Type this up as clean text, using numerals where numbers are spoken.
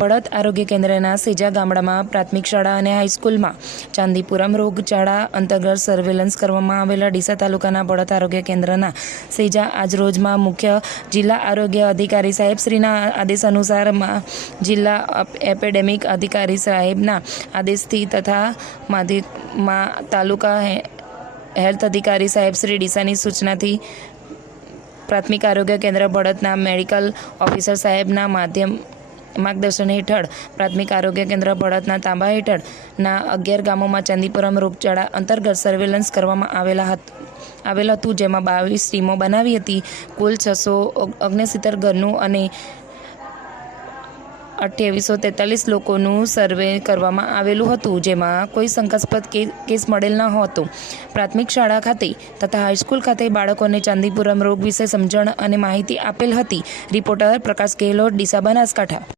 બળદ આરોગ્ય કેન્દ્રના સેજા ગામડામાં પ્રાથમિક શાળા અને હાઈસ્કૂલમાં ચાંદીપુરમ રોગચાળા અંતર્ગત સર્વેલન્સ કરવામાં આવેલા ડીસા તાલુકાના બળદ આરોગ્ય કેન્દ્રના સેજા આજરોજમાં મુખ્ય જિલ્લા આરોગ્ય અધિકારી સાહેબશ્રીના આદેશ અનુસાર જિલ્લા એપિડેમિક અધિકારી સાહેબના આદેશથી તથા તાલુકા હેલ્થ અધિકારી સાહેબશ્રી ડીસાની સૂચનાથી પ્રાથમિક આરોગ્ય કેન્દ્ર બળદના મેડિકલ ઓફિસર સાહેબના માર્ગદર્શન હેઠળ પ્રાથમિક આરોગ્ય કેન્દ્ર બળદના તાંબા હેઠળના 11 ગામોમાં ચાંદીપુરમ રોગચાળા અંતર્ગત સર્વેલન્સ કરવામાં આવેલ હતું, જેમાં 22 ટીમો બનાવી હતી. કુલ 669 ઘરનું અને 2843 લોકોનું સર્વે કરવામાં આવેલું હતું, જેમાં કોઈ શંકાસ્પદ કેસ મળેલ ન હતો. પ્રાથમિક શાળા ખાતે તથા હાઈસ્કૂલ ખાતે બાળકોને ચાંદીપુરમ રોગ વિશે સમજણ અને માહિતી આપેલ હતી. રિપોર્ટર પ્રકાશ ગેહલોત, ડીસા, બનાસકાંઠા.